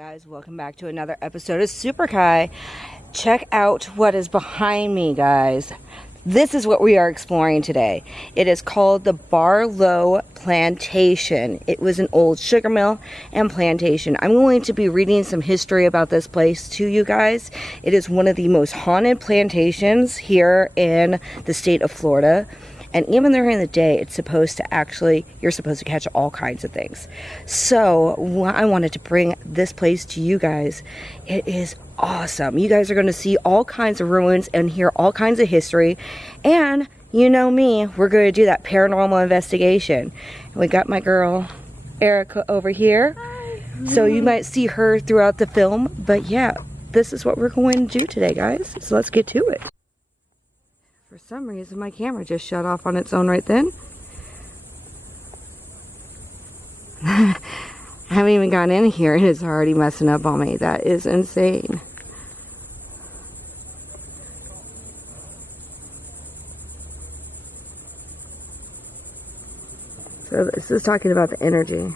Guys, welcome back to another episode of Super Kai. Check out what is behind me, guys. This is what we are exploring today. It is called the Burlow Plantation. It was an old sugar mill and plantation. I'm going to be reading some history about this place to you guys. It is one of the most haunted plantations here in the state of Florida. And even during the day, it's supposed to actually, you're supposed to catch all kinds of things. So I wanted to bring this place to you guys. It is awesome. You guys are going to see all kinds of ruins and hear all kinds of history. And you know me, we're going to do that paranormal investigation. And we got my girl, Erica, over here. Hi. So you might see her throughout the film. But yeah, this is what we're going to do today, guys. So let's get to it. For some reason, my camera just shut off on its own right then. I haven't even gone in here and it's already messing up on me. That is insane. So this is talking about the energy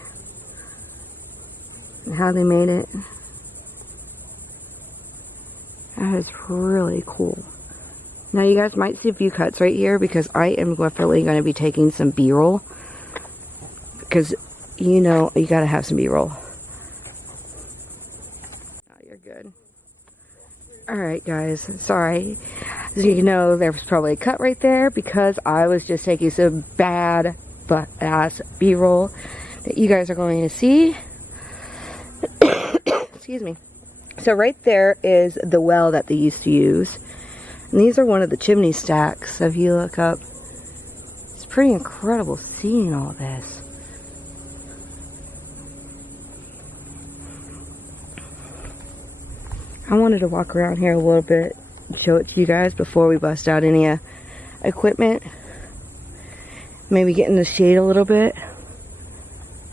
and how they made it. That is really cool. Now you guys might see a few cuts right here because I am definitely going to be taking some B-roll. Because, you know, you got to have some B-roll. Oh, you're good. Alright guys, sorry. As you know, there was probably a cut right there because I was just taking some bad butt-ass B-roll that you guys are going to see. Excuse me. So right there is the well that they used to use. And these are one of the chimney stacks. So if you look up, it's pretty incredible seeing all this. I wanted to walk around here a little bit and show it to you guys before we bust out any equipment. Maybe get in the shade a little bit.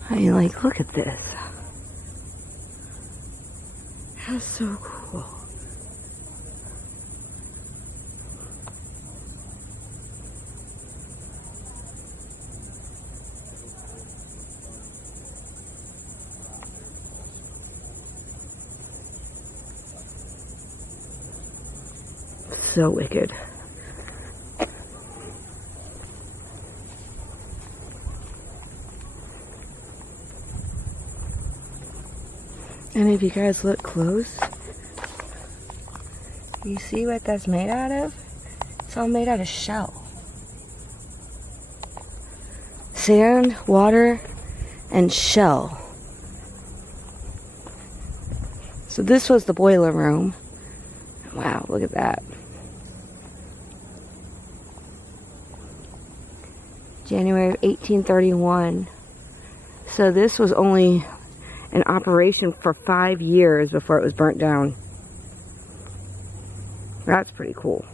I mean, like, look at this. That's so cool. So wicked. And if you guys look close, you see what that's made out of? It's all made out of shell. Sand, water, and shell. So this was the boiler room. Wow, look at that. January of 1831. So this was only in operation for 5 years before it was burnt down. That's pretty cool.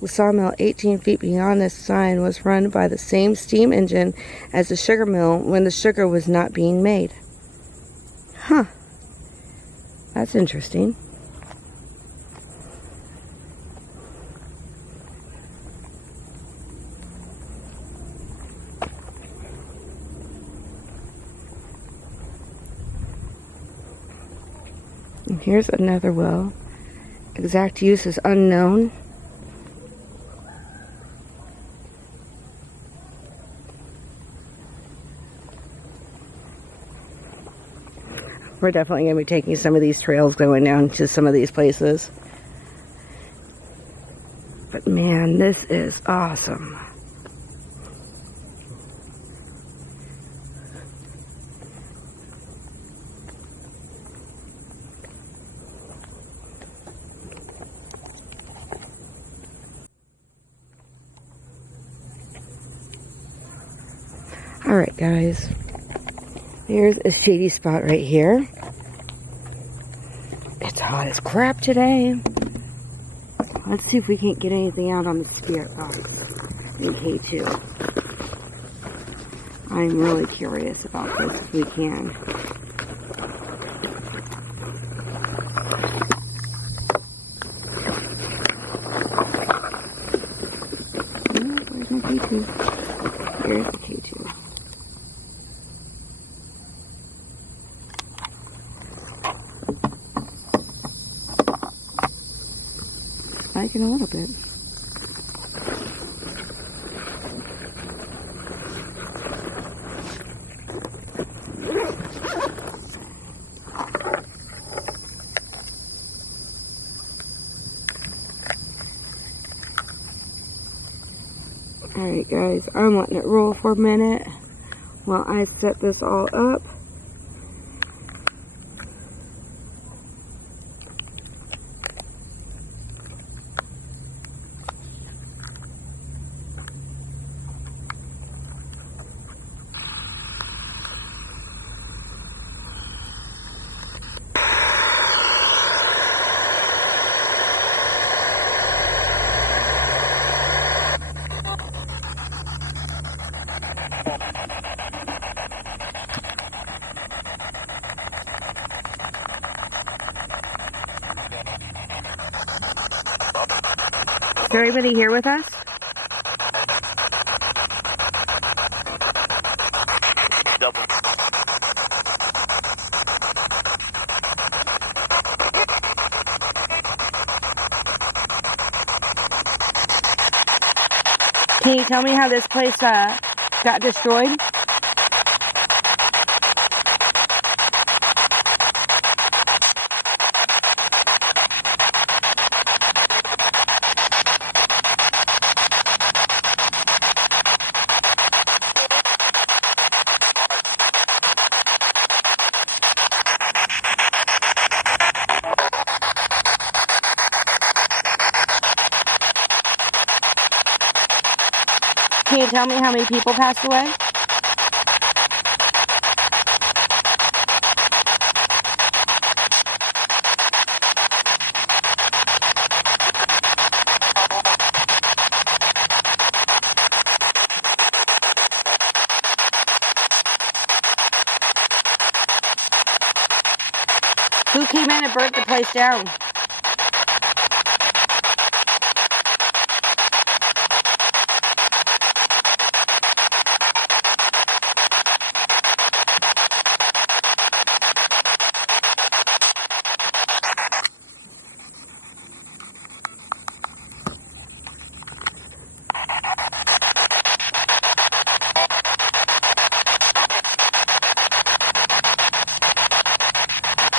The sawmill 18 feet beyond this sign was run by the same steam engine as the sugar mill when the sugar was not being made. Huh. That's interesting. And here's another well. Exact use is unknown. We're definitely going to be taking some of these trails going down to some of these places. But man, this is awesome. Alright guys, here's a shady spot right here. It's hot as crap today. Let's see if we can't get anything out on the spirit box in K2. I'm really curious about this if we can. liking a little bit. Alright guys, I'm letting it roll for a minute while I set this all up. Is there anybody here with us? Can you tell me how this place got destroyed? Can you tell me how many people passed away? Who came in and burnt the place down?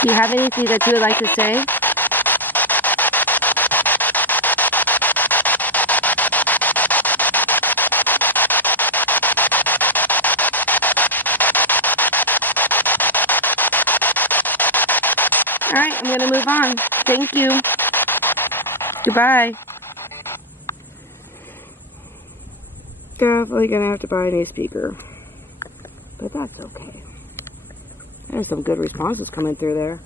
Do you have anything that you would like to say? All right, I'm going to move on. Thank you. Goodbye. Definitely going to have to buy a new speaker. But that's okay. There's some good responses coming through there.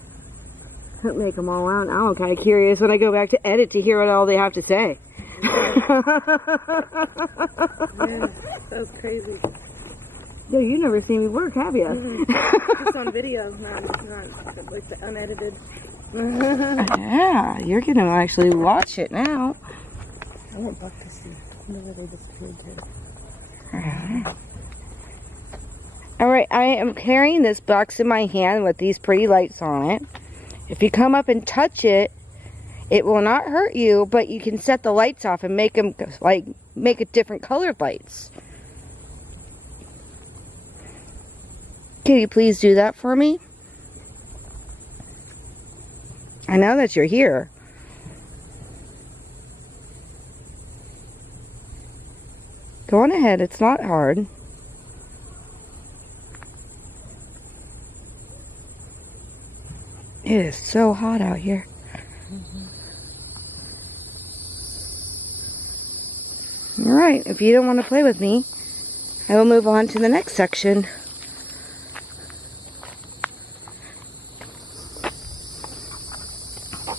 Can't make them all out. Now I'm kind of curious when I go back to edit to hear what all they have to say. Yeah, that was crazy. Yeah, you've never seen me work, have you? Mm-hmm. Just on video, not like the unedited. Yeah, you're going to actually watch it now. I want Buck to see. I know where they disappeared to. Alright. Alright, I am carrying this box in my hand with these pretty lights on it. If you come up and touch it, it will not hurt you, but you can set the lights off and make them, like, make it different colored lights. Can you please do that for me? I know that you're here. Go on ahead, it's not hard. It is so hot out here. Alright, if you don't want to play with me, I will move on to the next section.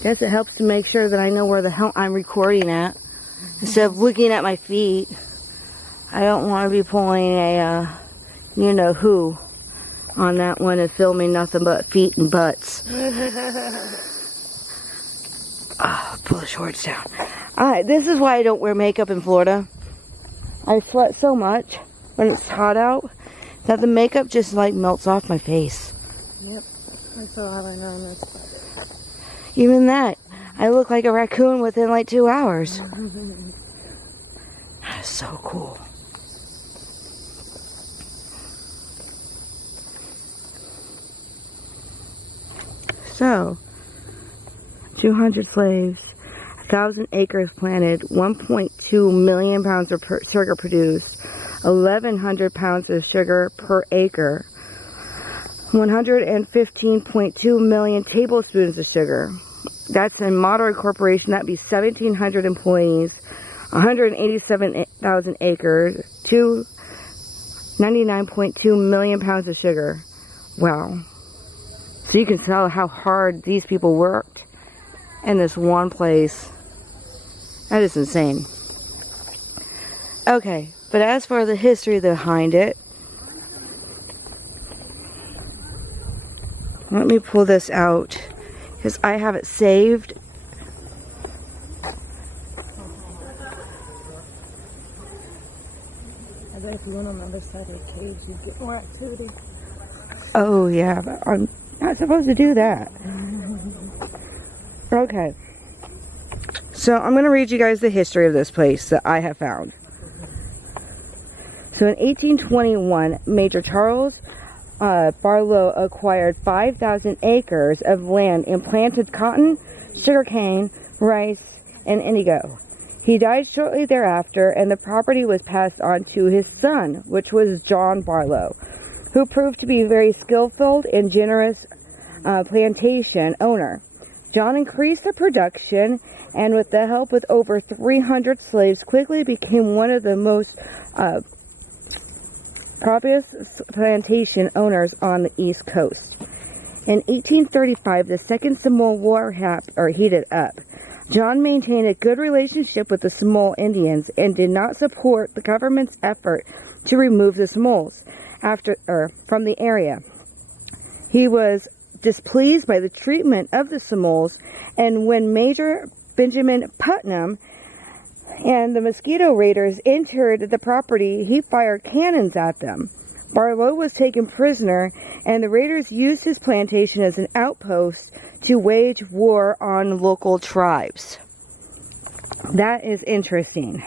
Guess it helps to make sure that I know where the hell I'm recording at. Instead of looking at my feet. I don't want to be pulling a, you know who on that one and filming nothing but feet and butts. Pull the shorts down. Alright, this is why I don't wear makeup in Florida. I sweat so much when it's hot out that the makeup just like melts off my face. Yep, I saw eyeliner on this. Even that. I look like a raccoon within like 2 hours. That's so cool. So, 200 slaves, 1,000 acres planted, 1.2 million pounds of sugar produced, 1,100 pounds of sugar per acre, 115.2 million tablespoons of sugar. That's a moderate corporation. That'd be 1,700 employees, 187,000 acres, 99.2 million pounds of sugar. Wow. So you can tell how hard these people worked in this one place. That is insane. Okay, but as for the history behind it, let me pull this out because I have it saved. I bet if you went on the other side of the cage, you'd get more activity. Oh yeah, but I'm not supposed to do that. Okay. So I'm going to read you guys the history of this place that I have found. So in 1821, Major Charles Burlow acquired 5,000 acres of land and planted cotton, sugarcane, rice, and indigo. He died shortly thereafter, and the property was passed on to his son, which was John Burlow, who proved to be a very skillful and generous plantation owner. John increased the production, and with the help with over 300 slaves, quickly became one of the most prosperous plantation owners on the East Coast. In 1835, the Second Seminole War heated up. John maintained a good relationship with the Seminole Indians and did not support the government's effort to remove the Seminoles from the area. He was displeased by the treatment of the Seminoles, and when Major Putnam and the Mosquito Raiders entered the property, he fired cannons at them. Burlow was taken prisoner, and the Raiders used his plantation as an outpost to wage war on local tribes. That is interesting.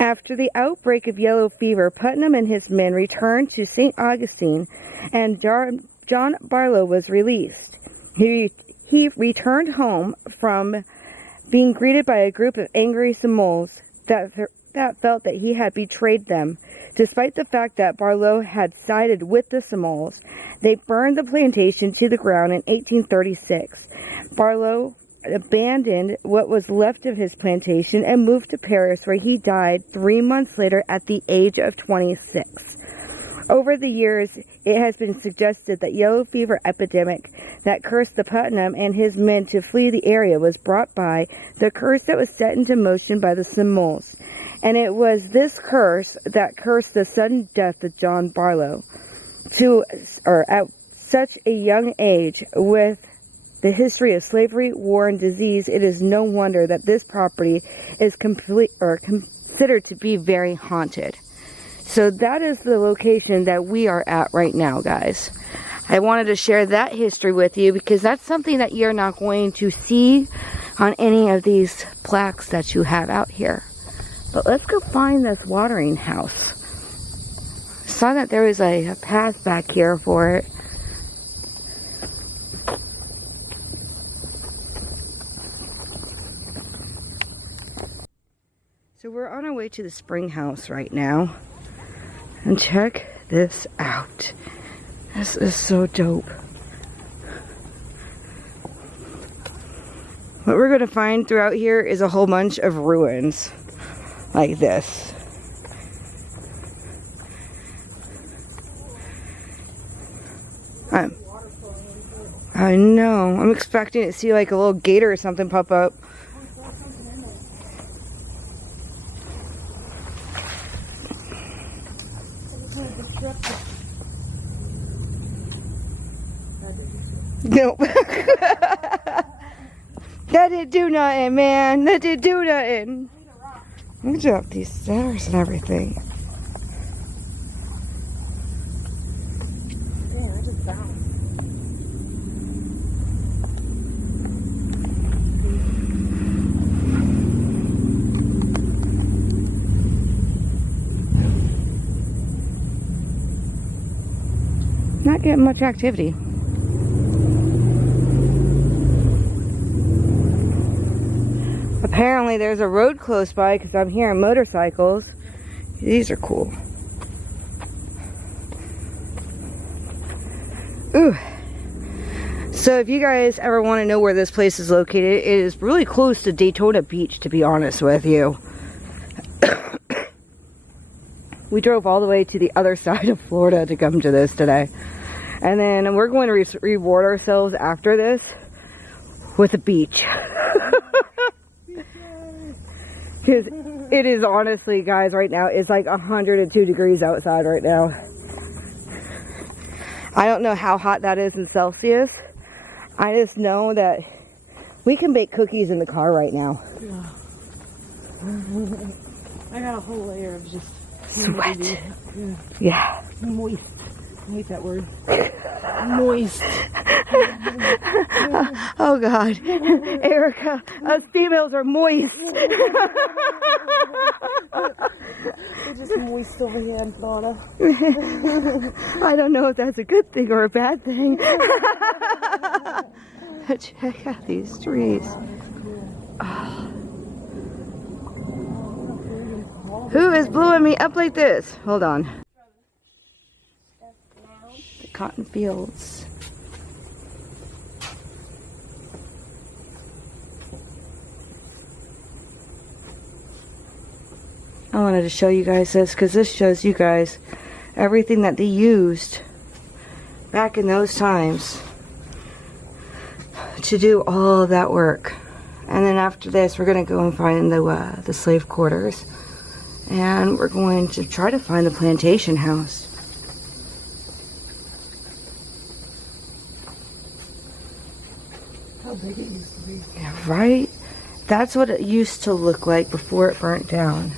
After the outbreak of yellow fever, Putnam and his men returned to St. Augustine, and John Burlow was released. He returned home from being greeted by a group of angry Seminoles that felt that he had betrayed them. Despite the fact that Burlow had sided with the Seminoles, they burned the plantation to the ground in 1836. Burlow abandoned what was left of his plantation and moved to Paris, where he died 3 months later at the age of 26. Over the years, it has been suggested that yellow fever epidemic that cursed the Putnam and his men to flee the area was brought by the curse that was set into motion by the Seminoles. And it was this curse that cursed the sudden death of John Burlow at such a young age. With the history of slavery, war, and disease, it is no wonder that this property is considered to be very haunted. So that is the location that we are at right now, guys. I wanted to share that history with you because that's something that you're not going to see on any of these plaques that you have out here. But let's go find this watering house. I saw that there was a path back here for it. So we're on our way to the spring house right now. And check this out. This is so dope. What we're going to find throughout here is a whole bunch of ruins like this. I know. I'm expecting to see like a little gator or something pop up. Nope. That didn't do nothing, man. That didn't do nothing. Let me jump these stairs and everything. Damn, I just bounced. getting much activity. Apparently there's a road close by because I'm hearing motorcycles. These are cool. Ooh. So if you guys ever want to know where this place is located, it is really close to Daytona Beach, to be honest with you. We drove all the way to the other side of Florida to come to this today. And then we're going to reward ourselves after this with a beach. Because it is honestly, guys, right now, it's like 102 degrees outside right now. I don't know how hot that is in Celsius. I just know that we can bake cookies in the car right now. Yeah. I got a whole layer of just sweat. Yeah. Yeah. Moist. I hate that word. Moist. Oh God, Erica, us females are moist. We're just moist over here in Florida. I don't know if that's a good thing or a bad thing. Check out these trees. Oh. Who is blowing me up like this? Hold on. The cotton fields. I wanted to show you guys this because this shows you guys everything that they used back in those times to do all of that work. And then after this, we're going to go and find the slave quarters. And we're going to try to find the plantation house. How big it used to be. Yeah, right? That's what it used to look like before it burnt down.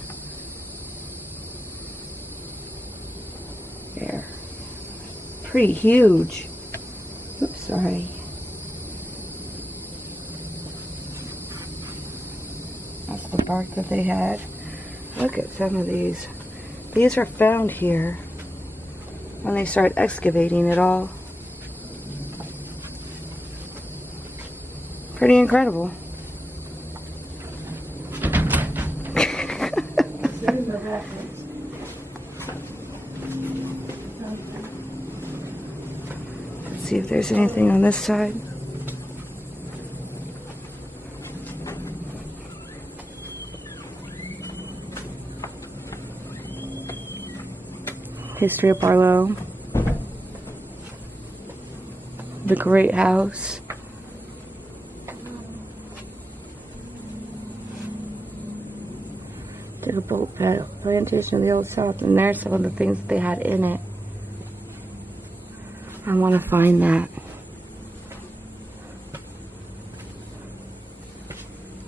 There. Pretty huge. Oops, sorry. That's the bark that they had. Look at some of these. These are found here when they start excavating it all. Pretty incredible. Let's see if there's anything on this side. History of Burlow. The Great House. The boat plantation of the Old South, and there's some of the things that they had in it. I want to find that.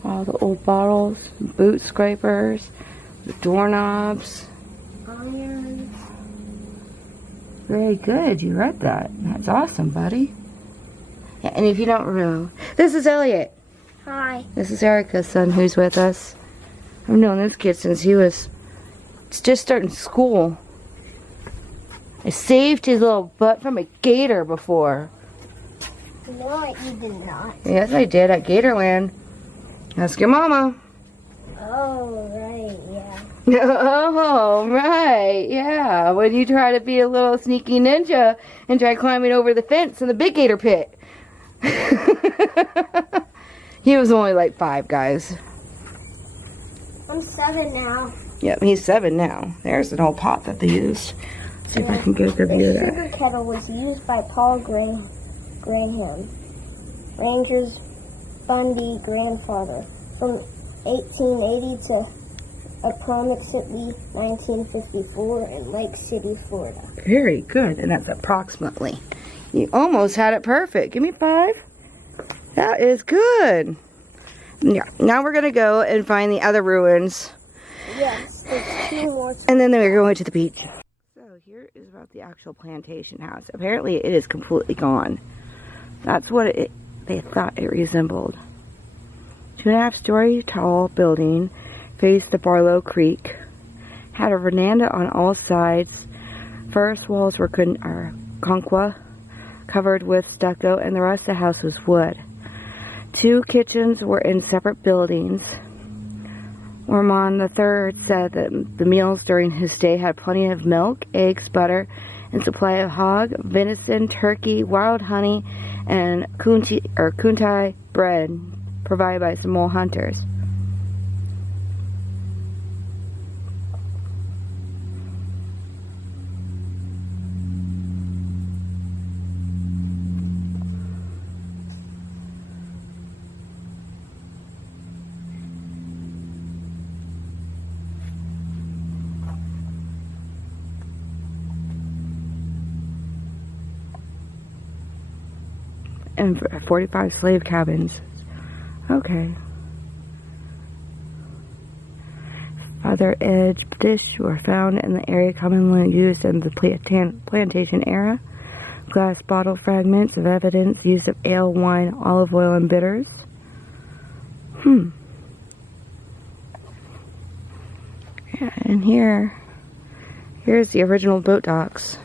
All the old bottles, boot scrapers, the doorknobs. Iron. Very good, you read that. That's awesome, buddy. Yeah, and if you don't know, this is Elliot. Hi. This is Erica's son who's with us. I've known this kid since he was just starting school. I saved his little butt from a gator before. No, you did not. Yes, I did at Gatorland. Ask your mama. Oh, right, yeah. Oh, right, yeah. When you try to be a little sneaky ninja and try climbing over the fence in the big gator pit. He was only like 5, guys. I'm 7 now. Yep, he's 7 now. There's an old pot that they used. See if I can get a good view of The that. sugar kettle was used by Paul Graham, Ranger's Bundy grandfather, from 1880 to approximately 1954 in Lake City, Florida. Very good, and that's approximately. You almost had it perfect. Give me 5. That is good. Yeah, now we're going to go and find the other ruins. Yes, there's 2 more. And then we're going to the beach. So here is about the actual plantation house. Apparently it is completely gone. That's what they thought it resembled. 2.5-story tall building faced the Burlow Creek. Had a veranda on all sides. First walls were concha covered with stucco, and the rest of the house was wood. 2 kitchens were in separate buildings. Ormond III said that the meals during his stay had plenty of milk, eggs, butter, and supply of hog, venison, turkey, wild honey, and kuntai bread provided by Seminole hunters. And 45 slave cabins. Okay. Other edge dish were found in the area commonly used in the plantation era. Glass bottle fragments of evidence use of ale, wine, olive oil, and bitters. Yeah, and here's the original boat docks.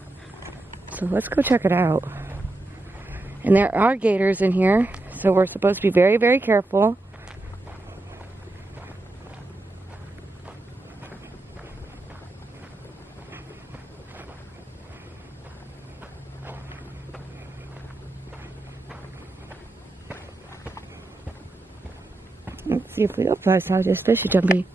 So let's go check it out. And there are gators in here, so we're supposed to be very, very careful. Let's see if we, oh, I saw this fish jumping.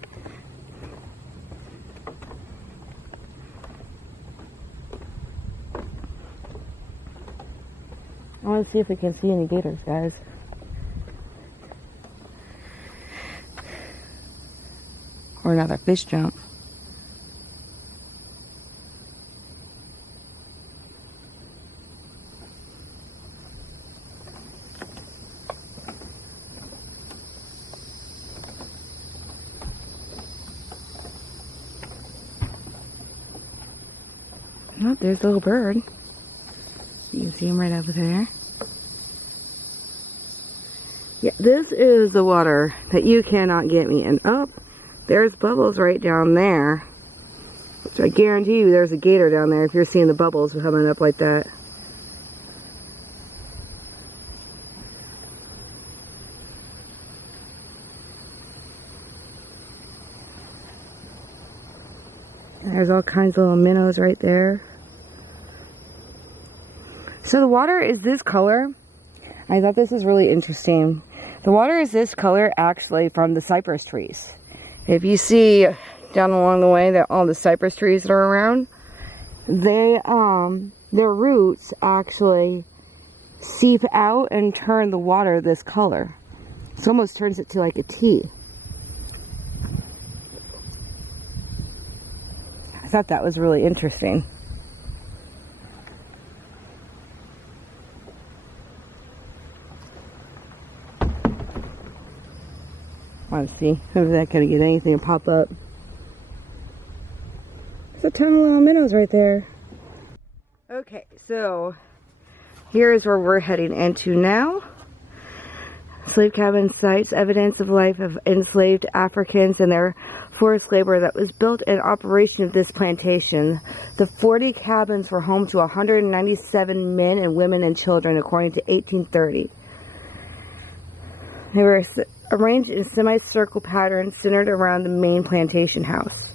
I want to see if we can see any gators, guys. Or another fish jump. Oh, there's a little bird. You can see him right over there. Yeah, this is the water that you cannot get me in. Oh, there's bubbles right down there. Which I guarantee you there's a gator down there if you're seeing the bubbles coming up like that. There's all kinds of little minnows right there. So the water is this color. I thought this was really interesting. The water is this color actually from the cypress trees. If you see down along the way that all the cypress trees that are around, they their roots actually seep out and turn the water this color. It almost turns it to like a tea. I thought that was really interesting. I want to see if that can get anything to pop up. There's a ton of little minnows right there. Okay, so here's where we're heading into now. Slave cabin sites evidence of life of enslaved Africans and their forced labor that was built in operation of this plantation. The 40 cabins were home to 197 men and women and children according to 1830. They were arranged in semicircle patterns centered around the main plantation house.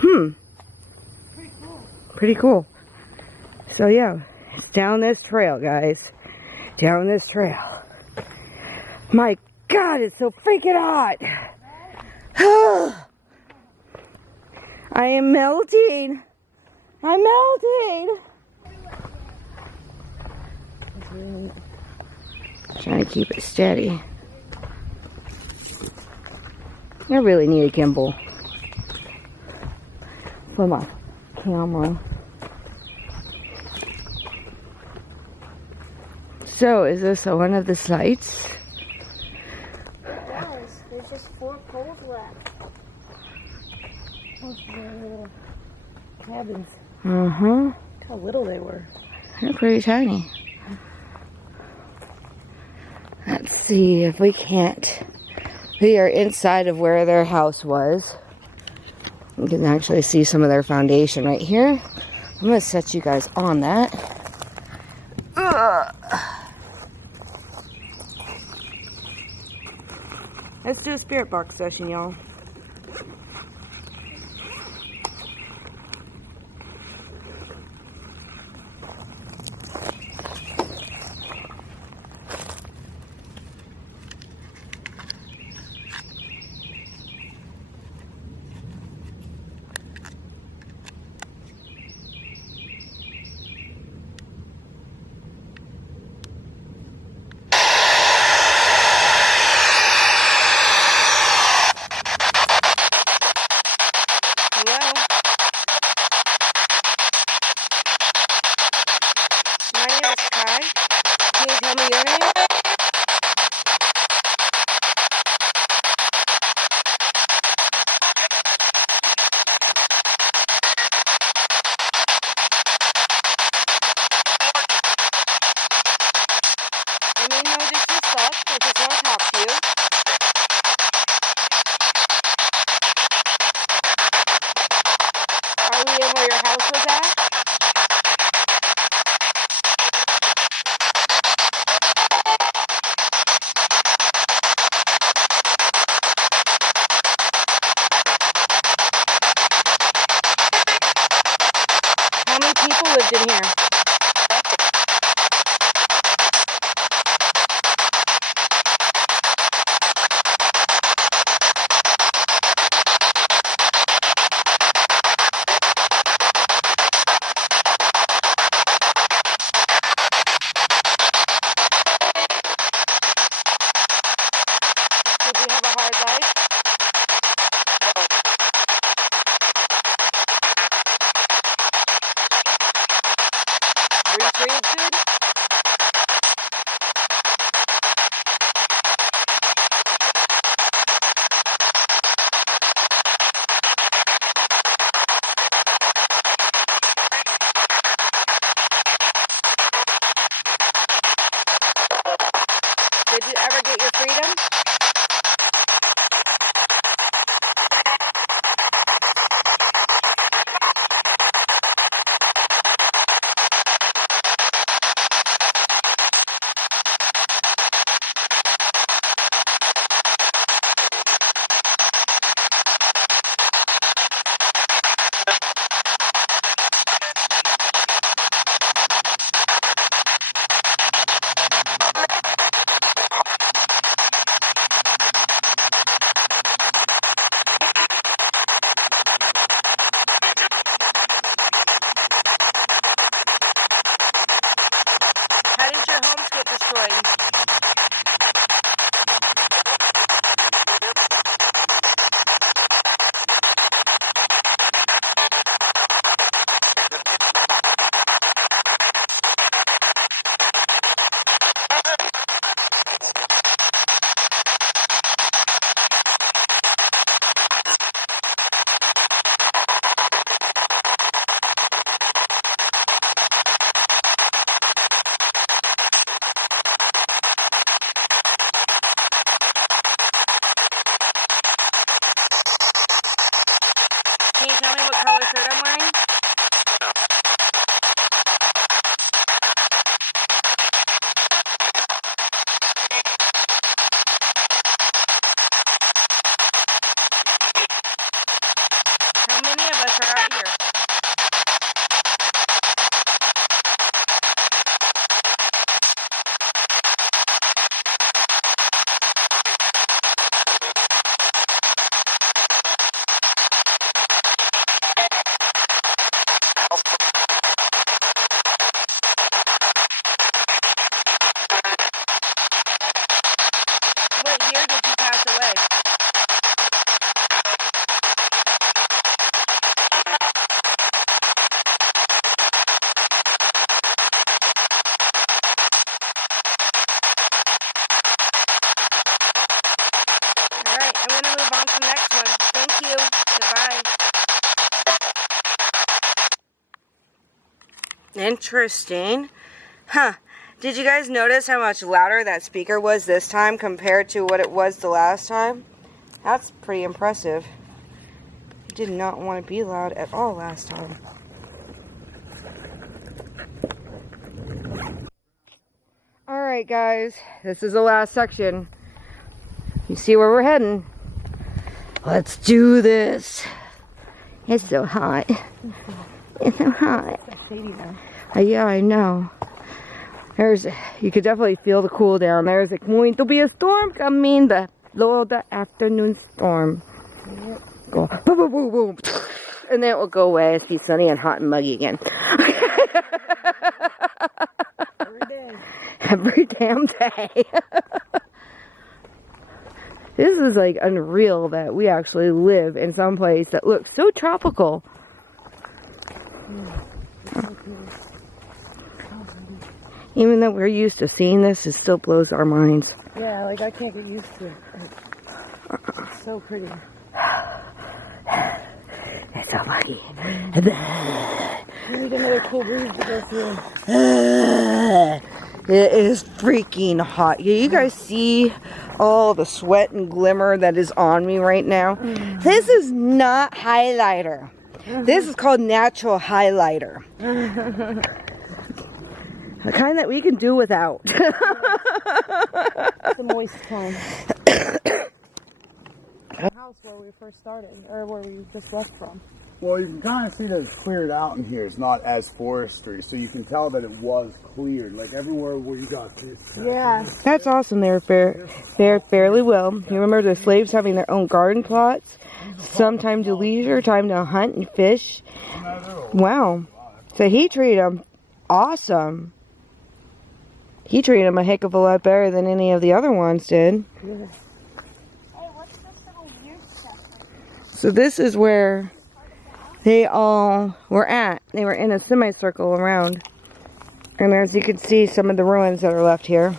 Pretty cool. Pretty cool. So yeah, it's down this trail, guys. Down this trail. My God, it's so freaking hot. I am melting. I'm melting. Trying to keep it steady. I really need a gimbal for my camera. So, is this one of the sites? Yes, there's just 4 poles left. Oh, the little cabins. Uh-huh. Look how little they were. They're pretty tiny. Let's see if we can't. We are inside of where their house was. You can actually see some of their foundation right here. I'm going to set you guys on that. Ugh. Let's do a spirit box session, y'all. Lived in here. Did you have a hard life? Were you treated good? Did you ever get your freedom? How did your homes get destroyed? Can you tell me what color shirt I'm wearing? How many of us are out here? What year did you pass away? Alright, I'm going to move on to the next one. Thank you. Goodbye. Interesting. Huh. Did you guys notice how much louder that speaker was this time compared to what it was the last time? That's pretty impressive. It did not want to be loud at all last time. Alright guys, this is the last section. You see where we're heading? Let's do this. It's so hot. It's so hot. Yeah, I know. You could definitely feel the cool down. There's going to be a storm coming. The Florida afternoon storm. Yep. Go boom, boom, boom, boom. And then it will go away. It's be sunny and hot and muggy again. Every day. Every damn day. This is like unreal that we actually live in some place that looks so tropical. Even though we're used to seeing this, it still blows our minds. Yeah, like I can't get used to it. It's so pretty. It's so lucky. We need another cool breeze to go through. It is freaking hot. Yeah, you guys see all the sweat and glimmer that is on me right now? This is not highlighter. This is called natural highlighter. The kind that we can do without. The moist kind. The house where we first started, or where we just left from. Well, you can kind of see that it's cleared out in here. It's not as forestry, so you can tell that it was cleared. Like everywhere where you got this. Yeah. That's awesome. They fared fairly well. You remember the slaves having their own garden plots, some time to leisure, time to hunt and fish. Wow. So he treated them awesome. He treated them a heck of a lot better than any of the other ones did. Hey, what's this little weird stuff? So this is where they all were at. They were in a semicircle around. And as you can see, some of the ruins that are left here.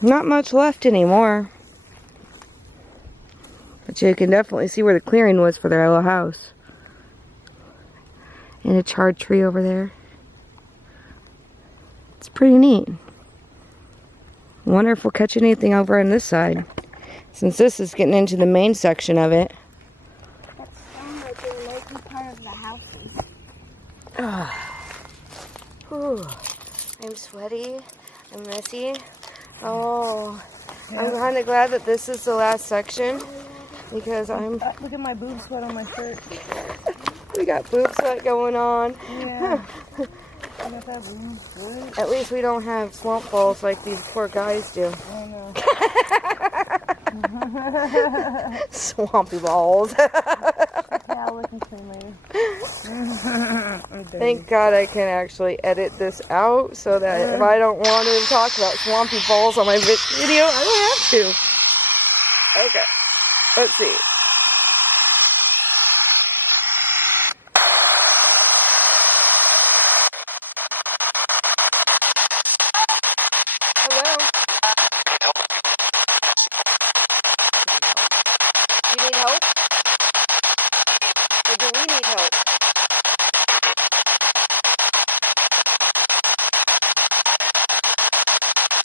Not much left anymore. But you can definitely see where the clearing was for their little house. And a charred tree over there. It's pretty neat. Wonder if we'll catch anything over on this side. Since this is getting into the main section of it. That sounds like it might be part of the houses. I'm sweaty. I'm messy. Oh, I'm kind of glad that this is the last section. Because Look at my boob sweat on my shirt. we got boob sweat going on. Yeah. I got that boob sweat. At least we don't have swamp balls like these poor guys do. I know. Swampy balls. Yeah, I'll look and clean later. Thank God I can actually edit this out so that if I don't want to talk about swampy balls on my video, I don't have to. Okay, let's see. Hello? You need help? Or do we need help?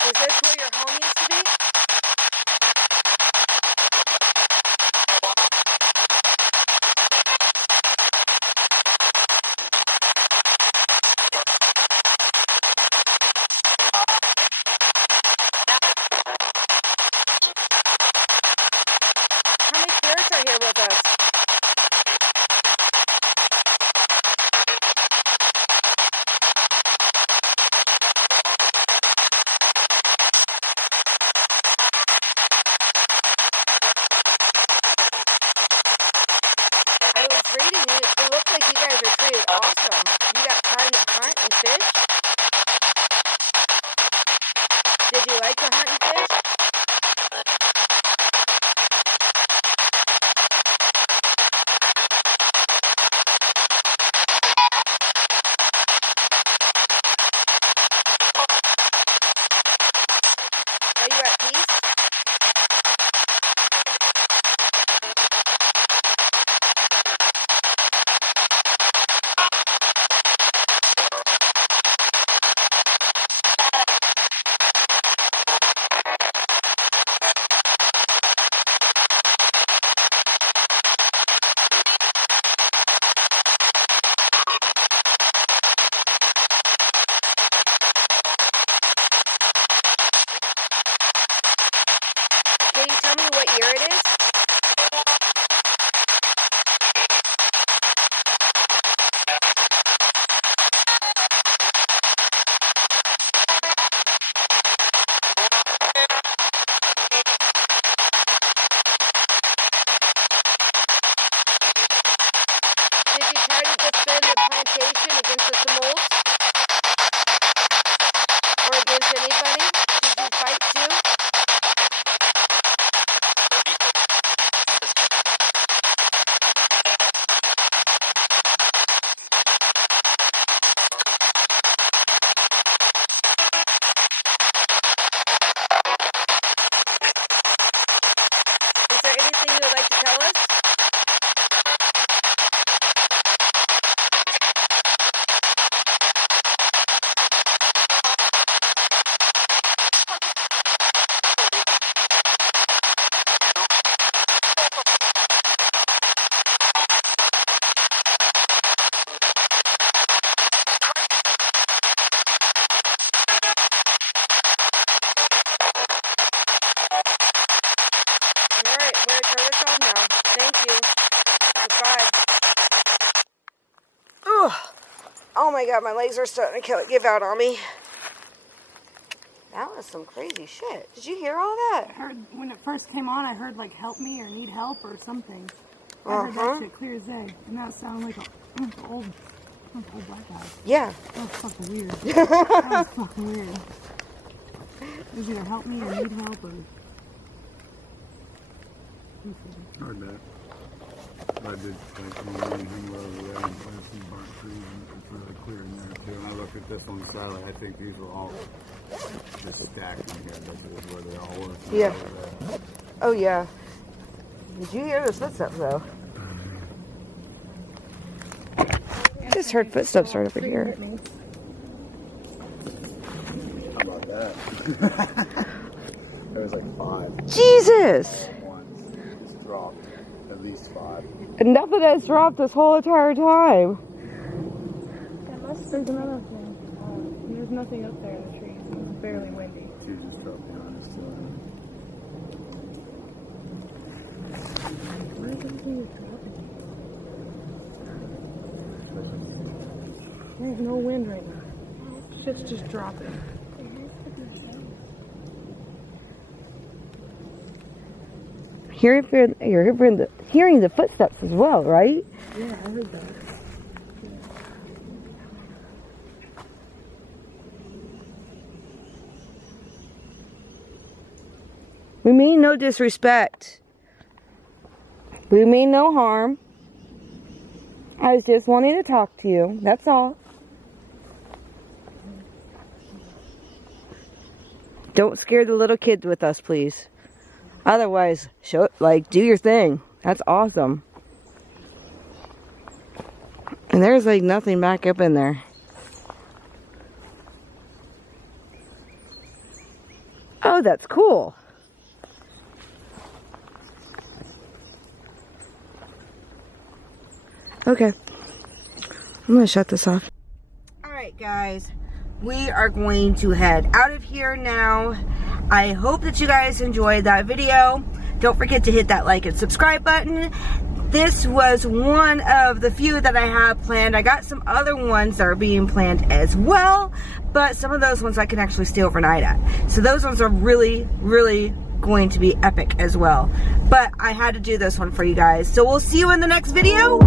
Is this where your home used to be? How many spirits are here with us? I was reading it. It looked like you guys are treated awesome. You got time to hunt and fish? Did you like to hunt and fish? Are you at peace? here it is? Did you try to defend the plantation against the Seminoles? Or against anybody? Did you fight too? Is there anything you would like to tell us? Alright, we're gonna turn this off now. Thank you. Goodbye. Ugh. Oh my god, my legs are starting to give out on me. That was some crazy shit. Did you hear all that? I heard when it first came on, I heard like help me or need help or something. I heard that shit clear as day. And that sounded like an old black guy. Yeah. That was fucking weird. That was fucking weird. It was either help me or need help or... Heard that. I did think anything over there and there's some burnt trees and it's really clear in there too. And I looked at this on the satellite, I think these were all just stacked in here. This is where they all were. Yeah. Oh yeah. Did you hear those footsteps though? I just heard footsteps right over here. How about that? There was like 5. Jesus! Just dropped at least 5. And nothing has dropped this whole entire time. There's another thing. There's nothing up there in the trees. It's barely windy. 2 just dropped behind us. Where is everything dropping? There's no wind right now. Shit's just dropping. You're hearing the footsteps as well, right? Yeah, I heard that. We mean no disrespect. We mean no harm. I was just wanting to talk to you. That's all. Don't scare the little kids with us, please. Otherwise, do your thing. That's awesome. And there's like nothing back up in there. Oh, that's cool. Okay. I'm gonna shut this off. Alright guys, we are going to head out of here now. I hope that you guys enjoyed that video. Don't forget to hit that like and subscribe button. This was one of the few that I have planned. I got some other ones that are being planned as well, but some of those ones I can actually stay overnight at. So those ones are really, really going to be epic as well. But I had to do this one for you guys. So we'll see you in the next video.